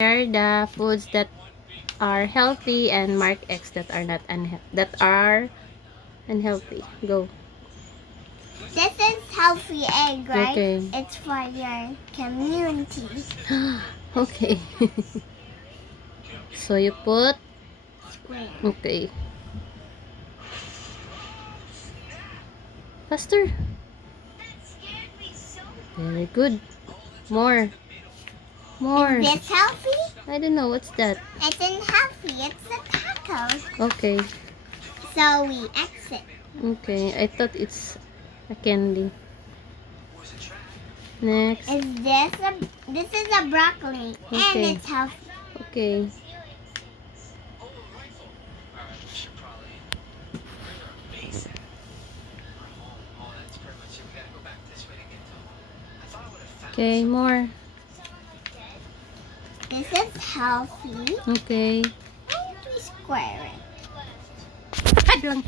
Share the foods that are healthy and mark X that are not unhealthy. Go. This is healthy egg, right? Okay. It's for your community. Okay. So you put Square. okay. Faster. Very good. More. More. Is this healthy? I don't know what's that. It's unhealthy. It's a taco. Okay. So we exit. Okay. I thought it's a candy. Next. This is a broccoli and Okay. it's healthy. Okay. Okay, more. This is healthy. Okay. And we square it. Lang.